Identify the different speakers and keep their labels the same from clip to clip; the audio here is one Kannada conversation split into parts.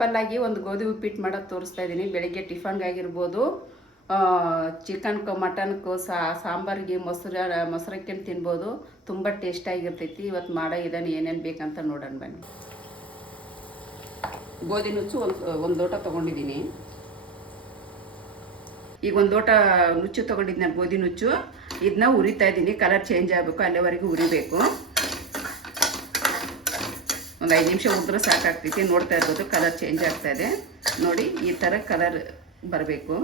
Speaker 1: ಸಿಂಪಲ್ಲಾಗಿ ಒಂದು ಗೋಧಿ ಉಪ್ಪಿಟ್ಟು ಮಾಡೋದು ತೋರಿಸ್ತಾ ಇದ್ದೀನಿ. ಬೆಳಿಗ್ಗೆ ಟಿಫನ್ಗಾಗಿರ್ಬೋದು ಚಿಕನ್ಕೋ, ಮಟನ್ಕೋ ಸಾಂಬಾರಿಗೆ ಮೊಸರು ಮೊಸರು ಹಾಕ್ಕೊಂಡು ತಿನ್ಬೋದು. ತುಂಬ ಟೇಸ್ಟಾಗಿರ್ತೈತಿ ಇವತ್ತು ಮಾಡೋ ಇದನ್ನು ಏನೇನು ಬೇಕಂತ ನೋಡೋಣ ಬನ್ನಿ. ಗೋಧಿ ನುಚ್ಚು ಒಂದು ಒಂದು ಲೋಟ ತೊಗೊಂಡಿದ್ದೀನಿ. ಈಗ ಒಂದು ಲೋಟ ನುಚ್ಚು ತೊಗೊಂಡಿದ್ದು ನಾನು, ಗೋಧಿ ನುಚ್ಚು. ಇದನ್ನ ಉರಿತಾ ಇದ್ದೀನಿ. ಕಲರ್ ಚೇಂಜ್ ಆಗಬೇಕು, ಅಲ್ಲಿವರೆಗೂ ಉರಿಬೇಕು. ಒಂದು ಐದು ನಿಮಿಷ ಉದ್ರೆ ಸಾಕಾಗ್ತೈತಿ. ನೋಡ್ತಾ ಇರ್ಬೋದು ಕಲರ್ ಚೇಂಜ್ ಆಗ್ತಾ ಇದೆ. ನೋಡಿ, ಈ ಥರ ಕಲರ್ ಬರಬೇಕು.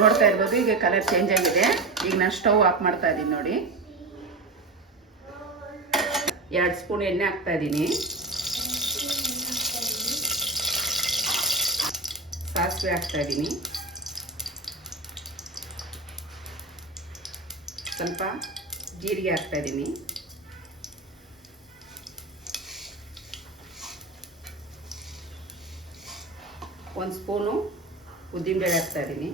Speaker 1: ನೋಡ್ತಾ ಇರ್ಬೋದು, ಈಗ ಕಲರ್ ಚೇಂಜ್ ಆಗಿದೆ. ಈಗ ನಾನು ಸ್ಟವ್ ಆಫ್ ಮಾಡ್ತಾ ಇದ್ದೀನಿ ನೋಡಿ. ಎರಡು ಸ್ಪೂನ್ ಎಣ್ಣೆ ಹಾಕ್ತಾ ಇದ್ದೀನಿ ಸಾಸಿವೆ ಹಾಕ್ತಾ ಇದ್ದೀನಿ ಸ್ವಲ್ಪ ಜೀರಿಗೆ ಹಾಕ್ತಾ ಇದ್ದೀನಿ ಒಂದು ಸ್ಪೂನು ಉದ್ದಿನಬೇಳೆ ಹಾಕ್ತಾ ಇದ್ದೀನಿ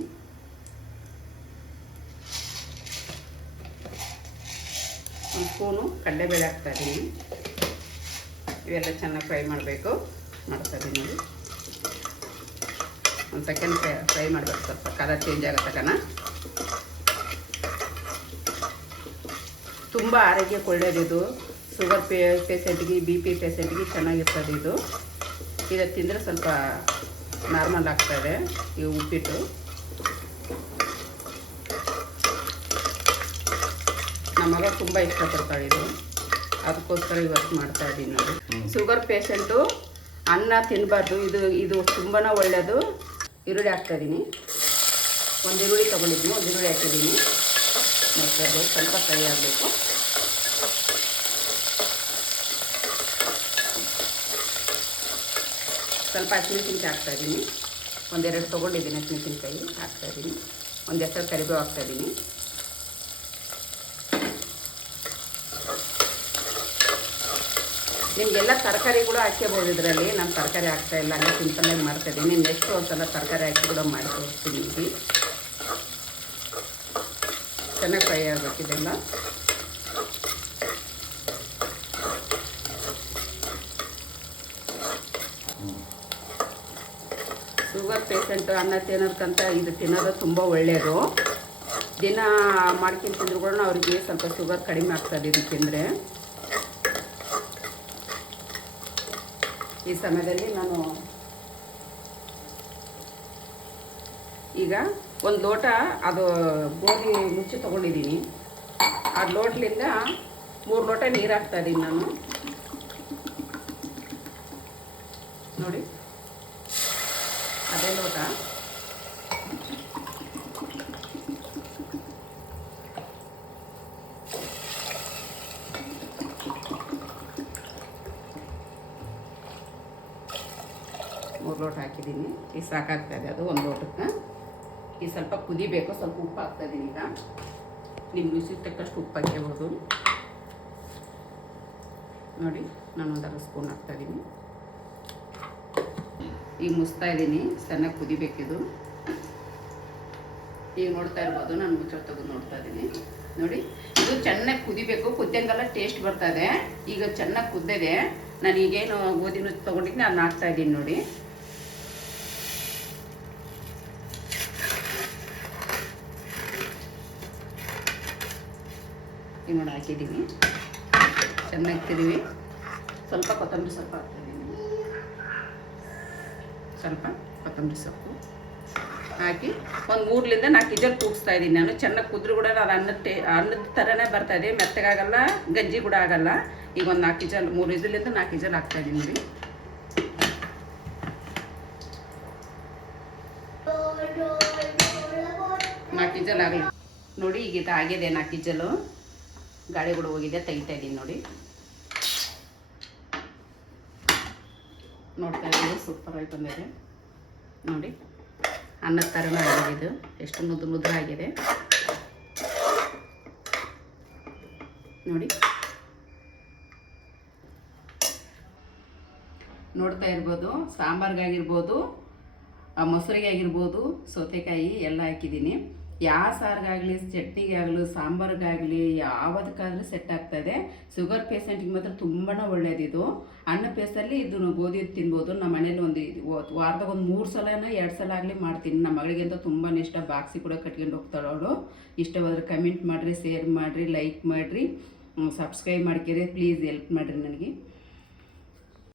Speaker 1: ಒಂದು ಸ್ಪೂನು ಕಡಲೆಬೇಳೆ ಹಾಕ್ತಾ ಇದ್ದೀನಿ ಇವೆಲ್ಲ ಚೆನ್ನಾಗಿ ಫ್ರೈ ಮಾಡಬೇಕು, ಮಾಡ್ತಾ ಇದ್ದೀನಿ ಒಂದು ಸೆಕೆಂಡ್ ಫ್ರೈ ಫ್ರೈ ಮಾಡಬೇಕು, ಸ್ವಲ್ಪ ಕಲರ್ ಚೇಂಜ್ ಆಗೋ ತನಕ ತುಂಬ ಆರೋಗ್ಯಕ್ಕೆ ಒಳ್ಳೆಯದಿದು ಶುಗರ್ ಪೇ ಪೇಷೆಂಟ್ಗೆ ಬಿ ಪಿ ಪೇಷೆಂಟ್ಗೆ ಚೆನ್ನಾಗಿರ್ತದೆ ಇದು. ಇದು ತಿಂದರೆ ಸ್ವಲ್ಪ ನಾರ್ಮಲ್ ಆಗ್ತದೆ ಈ ಉಪ್ಪಿಟ್ಟು. ನಮ್ಮ ಮಗ ತುಂಬ ಇಷ್ಟಪಡ್ತಾಳೆ ಇದು. ಅದಕ್ಕೋಸ್ಕರ ಇವತ್ತು ಮಾಡ್ತಾ ಇದ್ದೀನಿ ನೋಡಿ. ಶುಗರ್ ಪೇಷೆಂಟು ಅನ್ನ ತಿನ್ನಬಾರ್ದು ಇದು ಇದು ತುಂಬಾ ಒಳ್ಳೆಯದು ಈರುಳ್ಳಿ ಹಾಕ್ತಾ ಇದ್ದೀನಿ. ಒಂದು ಈರುಳ್ಳಿ ತೊಗೊಂಡಿದ್ದೀನಿ ಒಂದು ಈರುಳ್ಳಿ ಹಾಕಿದ್ದೀನಿ. ಇರ್ಬೋದು ಸ್ವಲ್ಪ ಫ್ರೈ ಆಗಬೇಕು. ಸ್ವಲ್ಪ ಹಸಿಮೆಣಸಿನ್ಕಾಯಿ ಹಾಕ್ತಾ ಇದ್ದೀನಿ. ಒಂದೆರಡು ತೊಗೊಂಡಿದ್ದೀನಿ ಹಸಿಮೆಣಸಿನ್ಕಾಯಿ ಹಾಕ್ತಾ ಇದ್ದೀನಿ. ಒಂದು ಹೆಸರು ಕರಿಬೇವು ಹಾಕ್ತಾ ಇದ್ದೀನಿ. ನಿಮಗೆಲ್ಲ ತರಕಾರಿ ಕೂಡ ಹಾಕ್ಕೋಬೋದು ಇದರಲ್ಲಿ. ನಾನು ತರಕಾರಿ ಹಾಕ್ತಾ ಇಲ್ಲ ಅಂದರೆ ಸಿಂಪಲ್ಲಾಗಿ ಮಾಡ್ತಾ ಇದ್ದೀನಿ. ನೆಕ್ಸ್ಟ್ ಒಂದ್ಸಲ ತರಕಾರಿ ಹಾಕಿ ಕೂಡ ಮಾಡಿ ಚೆನ್ನಾಗಿ ಫ್ರೈ ಆಗಬೇಕಿದೆಲ್ಲ ಶುಗರ್ ಪೇಷಂಟ್ ಅನ್ನ ತಿನ್ನೋದಕ್ಕಂತ ಇದು ತಿನ್ನೋದು ತುಂಬ ಒಳ್ಳೆಯದು ದಿನ ಮಾಡ್ಕೊಂಡು ತಿಂದ್ರು ಕೂಡ ಅವ್ರಿಗೆ ಸ್ವಲ್ಪ ಶುಗರ್ ಕಡಿಮೆ ಆಗ್ತದೆ ಇದು ತಿಂದರೆ. ಈ ಸಮಯದಲ್ಲಿ ನಾನು ಈಗ ಒಂದು ಲೋಟ ಅದು ಗೋಧಿ ಮುಚ್ಚಿ ತೊಗೊಂಡಿದ್ದೀನಿ. ಆ ಲೋಟ್ಲಿಂದ ಮೂರು ಲೋಟ ನೀರು ಹಾಕ್ತಾ ಇದ್ದೀನಿ ನಾನು. ನೋಡಿ. ಅದೇ ಲೋಟ. ಮೂರು ಲೋಟ ಹಾಕಿದ್ದೀನಿ. ಈಗ ಸಾಕಾಗ್ತಾ ಇದೆ, ಅದು ಒಂದು ಲೋಟಕ್ಕೆ. ಈಗ ಸ್ವಲ್ಪ ಕುದಿಬೇಕು, ಸ್ವಲ್ಪ ಉಪ್ಪು ಹಾಕ್ತಾಯಿದ್ದೀನಿ ಈಗ. ನಿಮ್ಮ ರುಚಿಗೆ ತಕ್ಕಷ್ಟು ಉಪ್ಪು ಹಾಕ್ಕೋಬೋದು ನೋಡಿ, ನಾನು ಒಂದು ಅರ್ಧ ಸ್ಪೂನ್ ಹಾಕ್ತಾಯಿದ್ದೀನಿ ಈಗ ಮುಸ್ತಾ ಇದ್ದೀನಿ ಚೆನ್ನಾಗಿ ಕುದಿಬೇಕಿದು. ಈಗ ನೋಡ್ತಾ ಇರ್ಬೋದು, ನಾನು ಮುಚ್ಚಳ ತೆಗೆದು ನೋಡ್ತಾ ಇದ್ದೀನಿ ನೋಡಿ, ಇದು ಚೆನ್ನಾಗಿ ಕುದಿಬೇಕು ಕುದ್ದಂಗೆಲ್ಲ ಟೇಸ್ಟ್ ಬರ್ತದೆ ಈಗ ಚೆನ್ನಾಗಿ ಕುದ್ದಿದೆ. ನಾನು ಈಗೇನು ಗೋಧಿ ನುಚ್ಚು ತೊಗೊಂಡಿದ್ದೀನಿ ಅದನ್ನ ಹಾಕ್ತಾ ಇದ್ದೀನಿ ನೋಡಿ. ಈಗ ನೋಡಿ ಹಾಕಿದ್ದೀವಿ. ಚೆನ್ನಾಗಿ ತಿರುವಿ ಸ್ವಲ್ಪ ಕೊತ್ತಂಬರಿ ಸೊಪ್ಪು ಹಾಕ್ತಾಯಿದ್ದೀನಿ ಸ್ವಲ್ಪ ಕೊತ್ತಂಬರಿ ಸೊಪ್ಪು ಹಾಕಿ ಒಂದು ಮೂರ್ಲಿಂದ ನಾಲ್ಕು ಇಜಲ್ ಕೂಗಿಸ್ತಾ ಇದ್ದೀನಿ ನಾನು. ಚೆನ್ನಾಗಿ ಕುದ್ರೆ ಕೂಡ ಅದು ಅನ್ನದ ಟೇ, ಅನ್ನದ ಥರನೇ ಬರ್ತಾ ಇದೆ. ಮೆತ್ತಗಾಗಲ್ಲ, ಗಂಜಿ ಕೂಡ ಆಗಲ್ಲ. ಈಗ ಒಂದು ನಾಲ್ಕು ಇಜಲ್ ಮೂರು ಇಜಲಿಂದ ನಾಲ್ಕು ಇಜಲ್ ಹಾಕ್ತಾ ಇದ್ದೀನಿ ನೋಡಿ. ನಾಲ್ಕು ಇಜಲ್ ಆಗಲಿ. ನೋಡಿ ಈಗ ಇದು ಆಗಿದೆ ನಾಲ್ಕು ಇಜಲು ಗಾಳಿ ಕೂಡ ಹೋಗಿದೆ, ತೆಗಿತಾ ಇದ್ದೀನಿ ನೋಡಿ. ನೋಡ್ತಾ ಇದ್ದೀವಿ ಸೂಪರಾಗಿ ಬಂದಿದೆ. ನೋಡಿ, ಅನ್ನದ ಥರನೂ ಆಗಿದೆ ಇದು. ಎಷ್ಟು ಮುದ್ದು ಮುದ್ದು ಆಗಿದೆ. ನೋಡಿ. ನೋಡ್ತಾ ಇರ್ಬೋದು, ಸಾಂಬಾರ್ಗಾಗಿರ್ಬೋದು ಮೊಸರಿಗೆ ಆಗಿರ್ಬೋದು ಸೌತೆಕಾಯಿ ಎಲ್ಲ ಹಾಕಿದ್ದೀನಿ. ಯಾವ ಸಾರಿಗಾಗಲಿ, ಚಟ್ನಿಗಾಗಲಿ, ಸಾಂಬಾರಿಗಾಗಲಿ, ಯಾವುದಕ್ಕಾದ್ರೂ ಸೆಟ್ ಆಗ್ತಾಯಿದೆ ಶುಗರ್ ಪೇಷೆಂಟಿಗೆ ಮಾತ್ರ ತುಂಬಾ ಒಳ್ಳೇದಿದು. ಅನ್ನ ಪೇಸಲ್ಲಿ ಇದನ್ನು ಗೋಧಿ ತಿನ್ಬೋದು. ನಮ್ಮ ಮನೇಲಿ ಒಂದು ವಾರದಾಗ ಒಂದು ಮೂರು ಸಲನ ಎರಡು ಸಲ ಆಗಲಿ ಮಾಡ್ತೀನಿ. ನಮ್ಮ ಮಗಳಿಗೆ ಅಂತ ತುಂಬಾ ಇಷ್ಟ. ಬಾಕ್ಸಿ ಕೂಡ ಕಟ್ಕೊಂಡು ಹೋಗ್ತಾಳೆ ಅವಳು. ಇಷ್ಟವಾದ್ರೆ ಕಮೆಂಟ್ ಮಾಡಿರಿ ಶೇರ್ ಮಾಡಿರಿ ಲೈಕ್ ಮಾಡಿರಿ. ಸಬ್ಸ್ಕ್ರೈಬ್ ಮಾಡ್ಕಿರಿ. ಪ್ಲೀಸ್ ಹೆಲ್ಪ್ ಮಾಡಿರಿ ನನಗೆ.